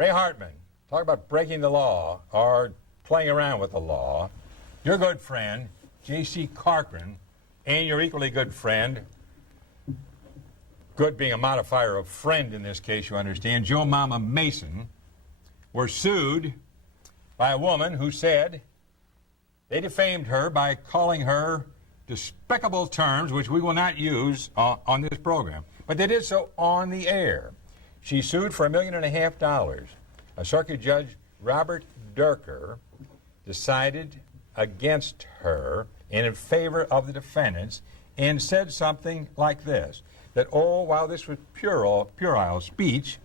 Ray Hartman, talk about breaking the law or playing around with the law. Your good friend, J.C. Corcoran, and your equally good friend, good being a modifier of friend in this case, you understand, Joe Mama Mason, were sued by a woman who said they defamed her by calling her despicable terms, which we will not use on this program. But they did so on the air. She sued for $1.5 million. A circuit judge, Robert Durker, decided against her and in favor of the defendants and said something like this, that, oh, while this was puerile speech,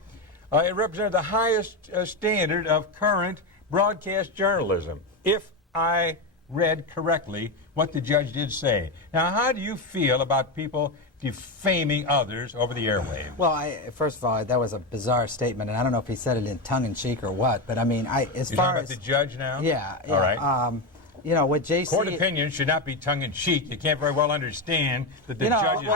it represented the highest standard of current broadcast journalism, if I read correctly what the judge did say. Now, how do you feel about people defaming others over the airwaves? Well, first of all, that was a bizarre statement, and I don't know if he said it in tongue-in-cheek or what, but I mean, as You're far talking as... about the judge now? Yeah. All right. You know, with J.C. Court opinion should not be tongue-in-cheek. You can't very well understand that the judge is...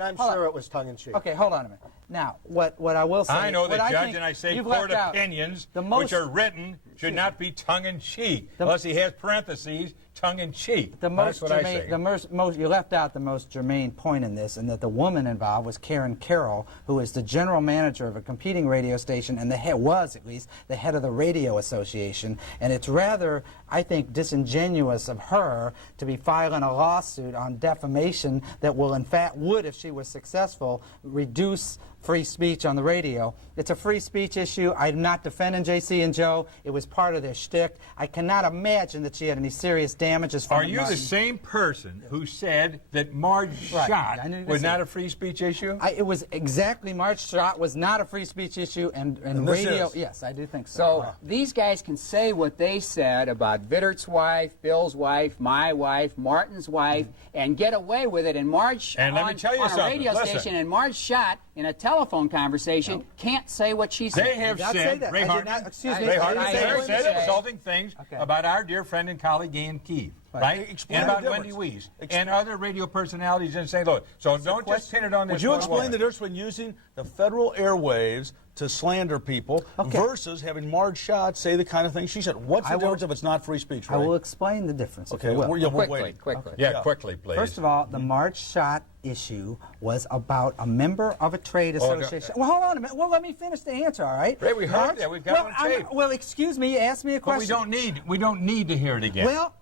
I'm sure it was tongue-in-cheek. Okay, hold on a minute. Now, what I will say... I know the judge, and I say court opinions, which are written, should not be tongue-in-cheek, unless he has parentheses, tongue-in-cheek. That's what I say. You left out the most germane point in this, and that the woman involved was Karen Carroll, who is the general manager of a competing radio station, and was at least the head of the Radio Association. And it's rather, I think, disingenuous of her to be filing a lawsuit on defamation that will, in fact, would, if she was successful, reduce free speech on the radio. It's a free speech issue. I'm not defending J.C. and Joe. It was part of their shtick. I cannot imagine that she had any serious damages from it. Are you the same person who said that Marge Schott was not a free speech issue? It was exactly, Marge Schott was not a free speech issue, and radio, yes, I do think so. So these guys can say what they said about Vittert's wife, Bill's wife, my wife, Martin's wife, and get away with it. And Marge, and let me tell you on something. a radio station, and Marge Schott, in a telephone conversation, can't say what she said. They have said, Ray Hartman, said insulting things about our dear friend and colleague Ian Keefe, right? And about Wendy Weiss and other radio personalities in St. Louis. So don't just pin it on this. Would you explain the difference between using the federal airwaves to slander people versus having Marge Schott say the kind of thing she said? What's the difference if it's not free speech, Ray? I will explain the difference. Okay, quickly. Yeah, quickly, please. First of all, the Marge Schott issue was about a member of a trade association. Well, hold on a minute. Well, let me finish the answer, all right? Ray, we heard that. We've got it on tape. Well, excuse me. You asked me a question. But we don't need to hear it again. Well,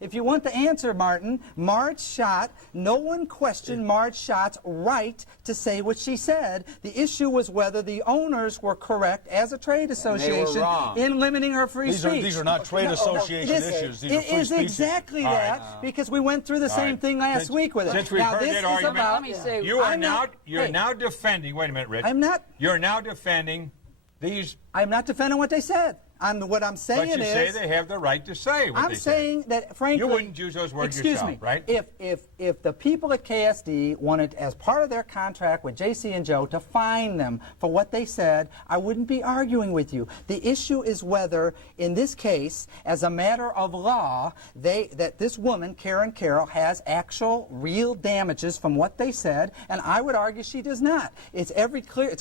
if you want the answer, Martin, Marge Schott, no one questioned Marge Schott's right to say what she said. The issue was whether the owners were correct as a trade association in limiting her free speech. These are not trade association issues. These are free speech. It is exactly that, because we went through the same thing last week with it. Since we've heard that argument, you're now defending, wait a minute, Rich. I'm not. You're now defending these. I'm not defending what they said. What I'm saying is... But you say they have the right to say what they say. I'm saying that, frankly... You wouldn't use those words yourself, right? If the people at KSD wanted, as part of their contract with J.C. and Joe, to fine them for what they said, I wouldn't be arguing with you. The issue is whether, in this case, as a matter of law, that this woman, Karen Carroll, has actual, real damages from what they said, and I would argue she does not. It's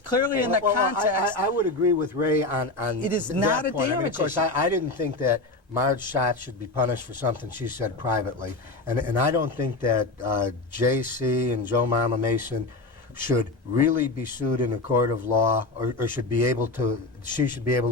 clearly in the context... I would agree with Ray on it is not a damage. I mean, of course, I didn't think that Marge Schott should be punished for something she said privately. And I don't think that J.C. and Joe Mama Mason should really be sued in a court of law, or she should be able to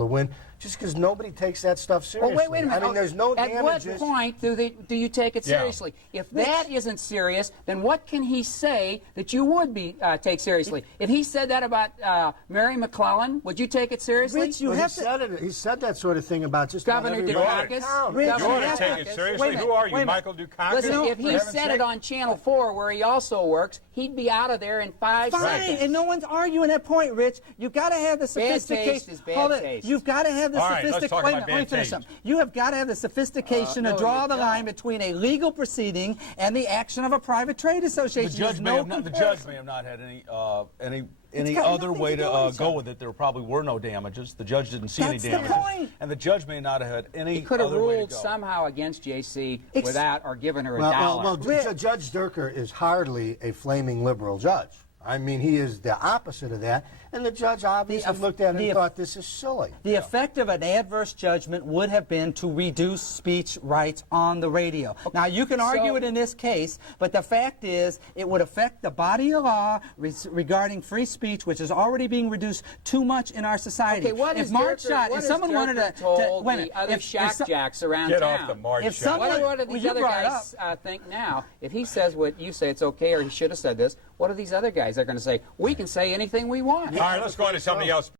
win, just because nobody takes that stuff seriously. Well, wait a minute. I mean, there's no damages. At what point do you take it seriously? If that isn't serious, then what can he say that you would take seriously? If he said that about Mary McClellan, would you take it seriously? Rich, he said that sort of thing about just Governor Dukakis. You ought to take it seriously. Who are you, Michael Dukakis? Listen, if he said it on Channel 4, where he also works, he'd be out of there in 5 seconds. And no one's arguing that point, Rich. You've got to have the sophistication. Bad taste is bad taste. You've got to have the sophistication. Wait a minute, let me finish something. You have got to have the sophistication to draw the line between a legal proceeding and the action of a private trade association. The judge may have not had any other way to go with it. There probably were no damages. The judge didn't see any damages. That's the point. And the judge may not have had any He could have other way to ruled go. somehow against J.C. without or given her a dollar. Well, Judge Durker is hardly a flaming liberal judge. I mean, he is the opposite of that. And the judge obviously looked at it and thought, this is silly. The effect of an adverse judgment would have been to reduce speech rights on the radio. Okay. Now, you can argue it in this case, but the fact is it would affect the body of law regarding free speech, which is already being reduced too much in our society. Okay, what if is Marge Durker, Schott, what if is someone wanted to, told the other jacks around Get town? off the Marge If Schott. someone- What do these other guys think now? If he says what you say it's okay, or he should have said this, what are these other guys? They're going to say, we can say anything we want. All right, let's go on to something else.